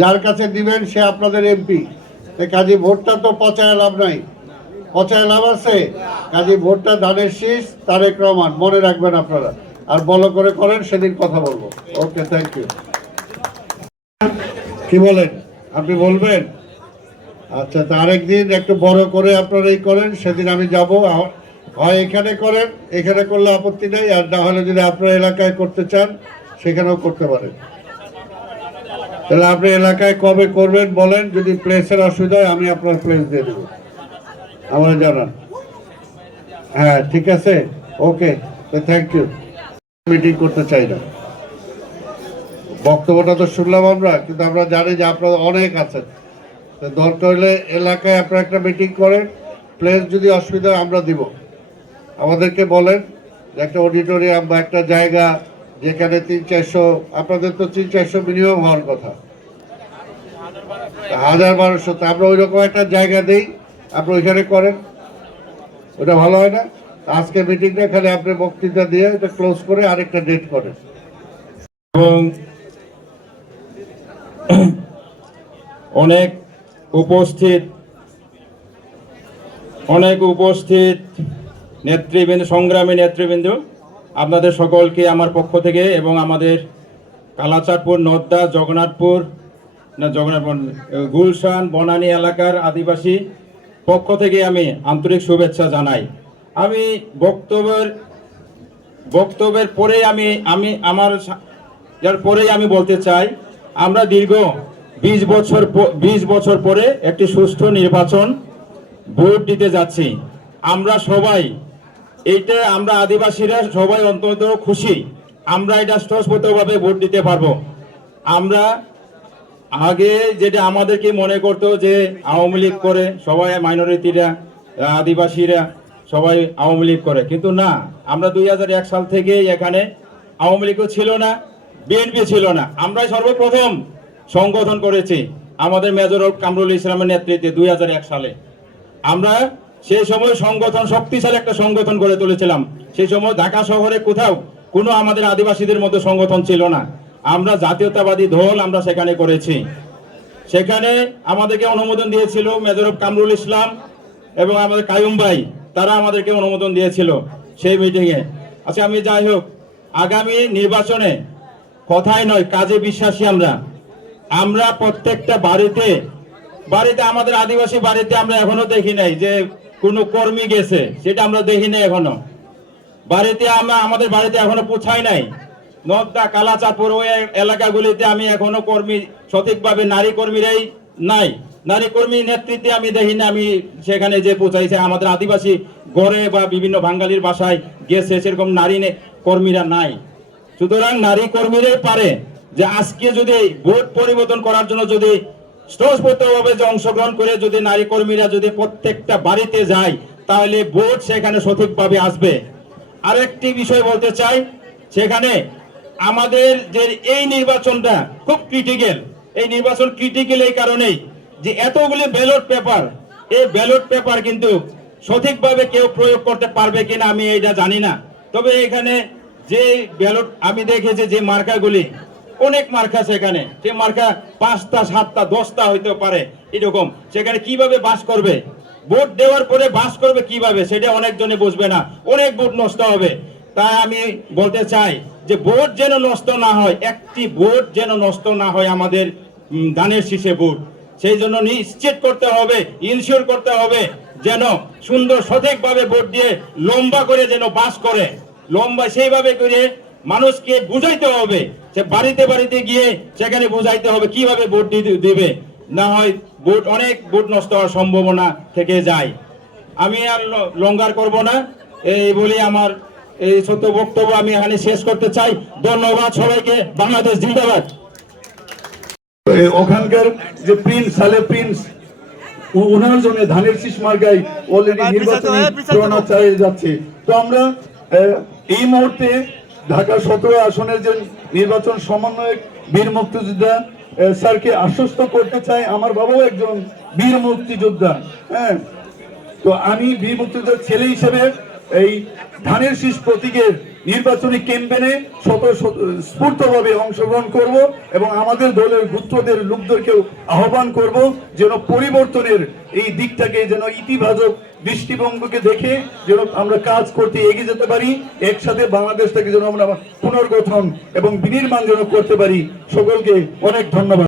যার কাছে দিবেন সে আপনাদের এমপি। কাজী ভোটটা তো পচায় লাভ নাই, পচায় লাভ আছে। কাজী ভোটটা ধানের শীষ তারেক রহমান, মনে রাখবেন আপনারা। আর বলো করে করেন, সেদিন কথা বলবো। ওকে, থ্যাংক ইউ। কি বলেন, আপনি বলবেন? আচ্ছা, তো আরেকদিন একটু বড় করে আপনারা এই করেন, সেদিন আমি যাব। হয় এখানে করেন, এখানে করলে আপত্তি নেই, আর না হলে যদি আপনার এলাকায় করতে চান সেখানেও করতে পারেন। তাহলে আপনি এলাকায় কবে করবেন বলেন, যদি প্লেসের অসুবিধা হয় আমি আপনার প্লেস দিয়ে দেবো, আমার জানান। হ্যাঁ, ঠিক আছে, ওকে, থ্যাংক ইউ। মিটিং করতে চাই না, বক্তব্যটা তো শুনলাম আমরা, কিন্তু আমরা জানি যে আপনারা অনেক আছেন। দরকার হলে এলাকায় আপনারা একটা মিটিং করেন, প্লেস যদি অসুবিধা হয় আমরা দিব। আমাদেরকে বলেন একটা অডিটোরিয়াম বা একটা জায়গা যেখানে 300-400, আপনাদের তো 300-400 মিনিমাম হওয়ার কথা, 1000-1200, তো আমরা ওই রকম একটা জায়গা দিই, আপনি ওইখানে করেন, ওটা ভালো হয় না? আজকে মিটিংটা এখানে আপনি বক্তৃতা দিয়ে এটা ক্লোজ করে আরেকটা ডেট করেন। এবং অনেক উপস্থিত নেতৃবৃন্দ, সংগ্রামী নেতৃবৃন্দ, আপনাদের সকলকে আমার পক্ষ থেকে এবং আমাদের কালাচাঁদপুর, নদ্দা, গুলশান, বনানী এলাকার আদিবাসী পক্ষ থেকে আমি আন্তরিক শুভেচ্ছা জানাই। আমি বক্তব্যের পরে আমি বলতে চাই, আমরা দীর্ঘ 20 বছর পরে একটি সুষ্ঠু নির্বাচন ভোট দিতে যাচ্ছি। আমরা আদিবাসীরা সবাই অন্তত খুশি, আমরা এটা স্পষ্টভাবে ভোট দিতে পারবো। আমরা আগে যেটা আমাদেরকে মনে করতো যে আওয়ামী লীগ করে, সবাই মাইনরিটিরা, আদিবাসীরা সবাই আওয়ামী লীগ করে, কিন্তু না, আমরা 2001 সাল থেকে এখানে আওয়ামী লীগও ছিল না, বিএনপি ছিল না। আমরাই সর্বপ্রথম সংগঠন করেছি আমাদের মেজর কামরুল ইসলামের নেতৃত্বে 2001 সালে। আমরা সেই সময় শক্তিশালী একটা সংগঠন গড়ে তুলেছিলাম। সেই সময় ঢাকা শহরে কোথাও কোনো আমাদের আদিবাসীদের মধ্যে সংগঠন ছিল না। আমরা জাতীয়তাবাদী দল আমরা সেখানে করেছি। সেখানে আমাদেরকে অনুমোদন দিয়েছিল মেজর কামরুল ইসলাম এবং আমাদের কায়ুম ভাই, তারা আমাদেরকে অনুমোদন দিয়েছিল সেই মিটিংয়ে। আচ্ছা, আমি যাই হোক, আগামী নির্বাচনে কথাই নয় কাজে বিশ্বাসী আমরা প্রত্যেকটা বাড়িতে আমাদের আদিবাসী বাড়িতে আমরা এখনো দেখি নাই যে কোনো কর্মী গেছে, সেটা আমরা দেখি নাই এখনো। আমাদের বাড়িতে এখনো পৌঁছায় নাই। নদ্দা, কালাচাঁদপুর ওই এলাকাগুলিতে আমি এখনো কর্মী সঠিকভাবে নারী কর্মীরাই নাই, নারী কর্মী নেতৃত্বে আমি দেখি না আমি সেখানে যে পৌঁছাইছে। আমাদের আদিবাসী গড়ে বা বিভিন্ন বাঙালির বাসায় গেছে, সেরকম নারী কর্মীরা নাই। সুতরাং নারী কর্মীরাই পারে যে আজকে যদি ভোট পরিবর্তন করার জন্য যদি স্বতঃস্ফূর্তভাবে যে অংশগ্রহণ করে যদি নারী কর্মীরা যদি প্রত্যেকটা বাড়িতে যায়, তাহলে ভোট সেখানে সঠিকভাবে আসবে। আরেকটি বিষয় বলতে চাই, সেখানে আমাদের যে এই নির্বাচনটা খুব ক্রিটিক্যাল। এই নির্বাচন ক্রিটিক্যাল এই কারণেই যে এতগুলি ব্যালট পেপার, এই ব্যালট পেপার কিন্তু সঠিকভাবে কেউ প্রয়োগ করতে পারবে কিনা আমি এটা জানি না। তবে এখানে যে ব্যালট আমি দেখেছি, যে মার্কাগুলি, অনেক মার্কা, সেখানে যে মার্কা 5টা 7টা 10টা হইতে পারে এরকম, সেখানে কিভাবে বাস করবে, ভোট দেওয়ার পরে বাস করবে কিভাবে, সেটা অনেকজনে বুঝবে না, অনেক ভোট নষ্ট হবে। তাই আমি বলতে চাই যে ভোট যেন নষ্ট না হয়, একটি ভোট যেন নষ্ট না হয় আমাদের ধানের শীষে ভোট। সেই জন্য নিশ্চিত করতে হবে, ইনশিওর করতে হবে যেন সুন্দর সঠিকভাবে ভোট দিয়ে লম্বা করে যেন বাস করে, লম্বা সেইভাবে করে মানুষকে বুঝাইতে হবে, সে বাড়িতে বাড়িতে গিয়ে সেখানে বুঝাইতে হবে কিভাবে ভোট দিবে, না হয় অনেক ভোট নষ্ট হওয়ার সম্ভাবনা থেকে যায়। আমি আর লঙ্গার করব না, এই বলে আমার এই ছোট বক্তব্য আমি এখানে শেষ করতে চাই। ধন্যবাদ সবাইকে। বাংলাদেশ জিন্দাবাদ। ওখানকার যে প্রিন্স, সালে প্রিন্স, ওনার জন্য ধানের শীষ মার্কায় অলরেডি নির্বাচনী প্রচারণা চালিয়ে যাচ্ছে। তো আমরা এই মুহূর্তে ঢাকা 17 আসনের যে নির্বাচন সমন্বয়ক বীর মুক্তিযোদ্ধা স্যারকে আশ্বস্ত করতে চাই, আমার বাবাও একজন বীর মুক্তিযোদ্ধা। হ্যাঁ, তো আমি বীর মুক্তিযোদ্ধার ছেলে হিসেবে এই ধানের শীষ প্রতীকের নির্বাচনী ক্যাম্পেইনে স্ফূর্তভাবে অংশগ্রহণ করব এবং আমাদের দলের গুত্রদের লোকদেরকেও আহ্বান করব যেন পরিবর্তনের এই দিকটাকে যেন ইতিবাচক দৃষ্টিভঙ্গিকে দেখে যেন আমরা কাজ করতে এগিয়ে যেতে পারি, একসাথে বাংলাদেশটাকে যেন আমরা পুনর্গঠন এবং বিনির্মাণ যেন করতে পারি। সকলকে অনেক ধন্যবাদ।